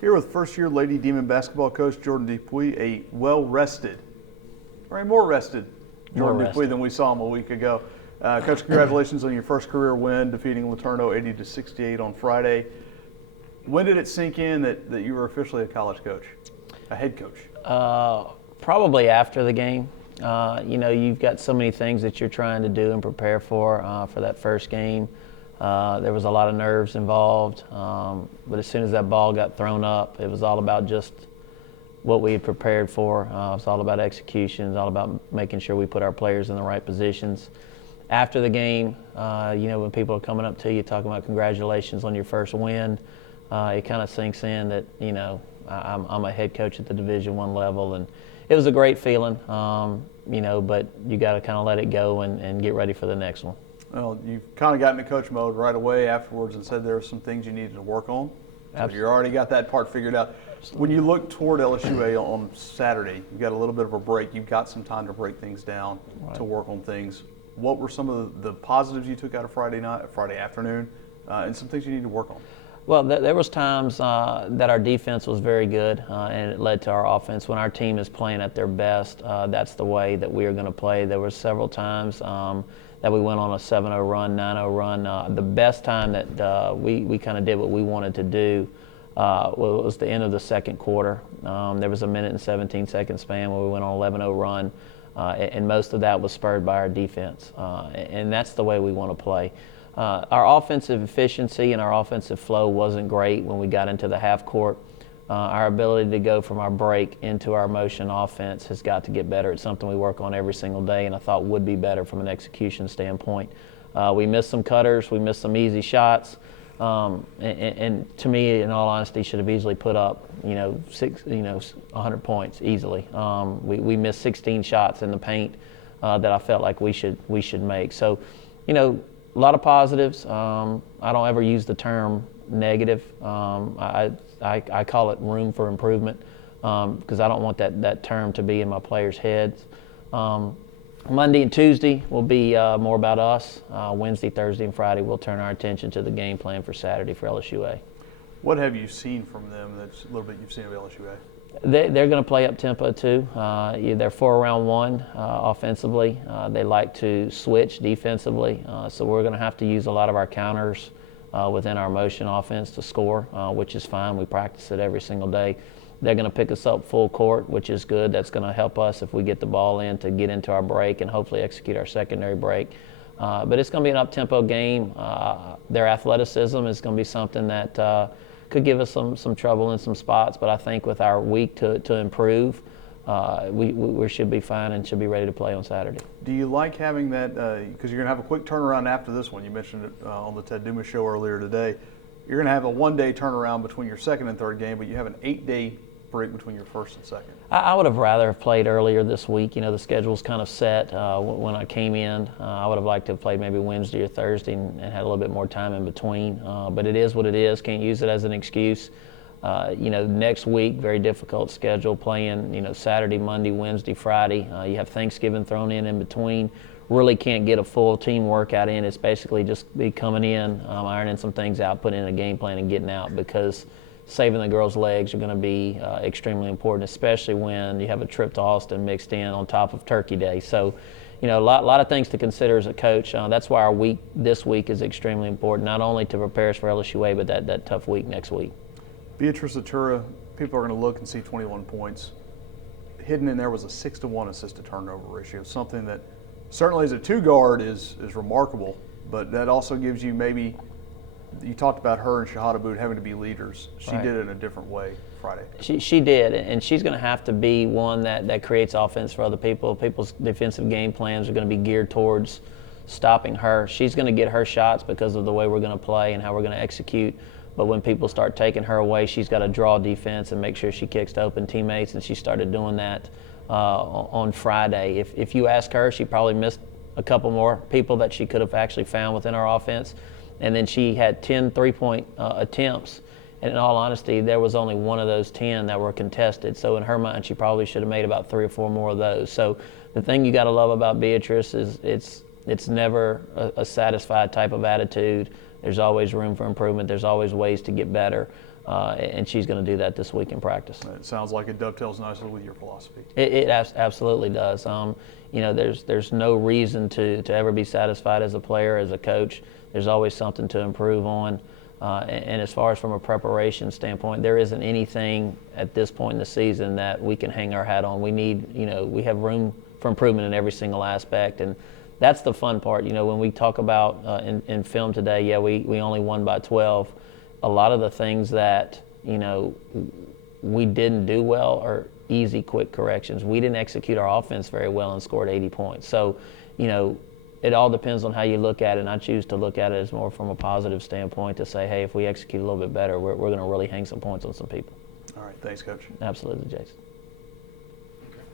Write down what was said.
Here with first-year Lady Demon basketball coach Jordan Dupuy, a well-rested, or a more rested Jordan Dupuy than we saw him a week ago. Coach, congratulations on your first career win, defeating Laterno 80-68 on Friday. When did it sink in that you were officially a college coach, a head coach? Probably after the game. You've got so many things that you're trying to do and prepare for that first game. There was a lot of nerves involved, but as soon as that ball got thrown up, it was all about just what we had prepared for. It was all about execution. It was all about making sure we put our players in the right positions. After the game, when people are coming up to you talking about congratulations on your first win, it kind of sinks in that, I'm a head coach at the Division I level, and it was a great feeling, but you got to kind of let it go and get ready for the next one. Well, you kind of got into coach mode right away afterwards and said there were some things you needed to work on. So you already got that part figured out. Absolutely. When you look toward LSUA on Saturday, you've got a little bit of a break. You've got some time to break things down, to work on things. What were some of the positives you took out of Friday afternoon, and some things you need to work on? Well, there was times that our defense was very good, and it led to our offense. When our team is playing at their best, that's the way that we are going to play. There were several times that we went on a 7-0 run, 9-0 run. The best time that we kind of did what we wanted to do was the end of the second quarter. There was a 1 minute and 17 second span where we went on an 11-0 run, and most of that was spurred by our defense. And that's the way we want to play. Our offensive efficiency and our offensive flow wasn't great when we got into the half court. Our ability to go from our break into our motion offense has got to get better. It's something we work on every single day, and I thought would be better from an execution standpoint. We missed some cutters, we missed some easy shots, and to me, in all honesty, should have easily put up 100 points easily. We missed 16 shots in the paint that I felt like we should make. So, a lot of positives. I don't ever use the term negative. I call it room for improvement because I don't want that term to be in my players' heads. Monday and Tuesday will be more about us. Wednesday, Thursday, and Friday we'll turn our attention to the game plan for Saturday for LSUA. What have you seen from them that's a little bit you've seen of LSUA? They're going to play up tempo too. They're 4-around-1 offensively. They like to switch defensively, so we're going to have to use a lot of our counters within our motion offense to score, which is fine. We practice it every single day. They're going to pick us up full court, which is good. That's going to help us if we get the ball in to get into our break and hopefully execute our secondary break. But it's going to be an up-tempo game. Their athleticism is going to be something that could give us some trouble in some spots, but I think with our week to improve, we should be fine and should be ready to play on Saturday. Do you like having that, because you're going to have a quick turnaround after this one. You mentioned it on the Ted Dumas show earlier today. You're going to have a one-day turnaround between your second and third game, but you have an 8-day break between your first and second. I would have rather have played earlier this week. The schedule's kind of set when I came in. I would have liked to have played maybe Wednesday or Thursday and had a little bit more time in between. But it is what it is. Can't use it as an excuse. Next week, very difficult schedule, playing, Saturday, Monday, Wednesday, Friday. You have Thanksgiving thrown in between. Really can't get a full team workout in. It's basically just be coming in, ironing some things out, putting in a game plan and getting out, because saving the girls' legs are going to be extremely important, especially when you have a trip to Austin mixed in on top of Turkey Day. So, a lot of things to consider as a coach. That's why our this week is extremely important, not only to prepare us for LSUA, but that tough week next week. Beatrice Iturra, people are going to look and see 21 points. Hidden in there was a 6-to-1 assist-to-turnover ratio, something that certainly as a two-guard is remarkable, but that also gives you maybe – you talked about her and Shahada Boot having to be leaders. She did it in a different way Friday. She did, and she's going to have to be one that creates offense for other people. People's defensive game plans are going to be geared towards stopping her. She's going to get her shots because of the way we're going to play and how we're going to execute. But when people start taking her away, she's got to draw defense and make sure she kicks to open teammates, and she started doing that on Friday. If you ask her, she probably missed a couple more people that she could have actually found within our offense. And then she had 10 three-point attempts. And in all honesty, there was only one of those 10 that were contested. So in her mind, she probably should have made about 3 or 4 more of those. So the thing you got to love about Beatrice is it's never a satisfied type of attitude. There's always room for improvement. There's always ways to get better. and she's going to do that this week in practice. It sounds like it dovetails nicely with your philosophy. It absolutely does. There's no reason to ever be satisfied as a player, as a coach. There's always something to improve on. And as far as from a preparation standpoint, there isn't anything at this point in the season that we can hang our hat on. We need, we have room for improvement in every single aspect, and that's the fun part. When we talk about in film today, yeah, we only won by 12. A lot of the things that, we didn't do well are easy, quick corrections. We didn't execute our offense very well and scored 80 points. So, it all depends on how you look at it, and I choose to look at it as more from a positive standpoint to say, hey, if we execute a little bit better, we're going to really hang some points on some people. All right, thanks, Coach. Absolutely, Jason.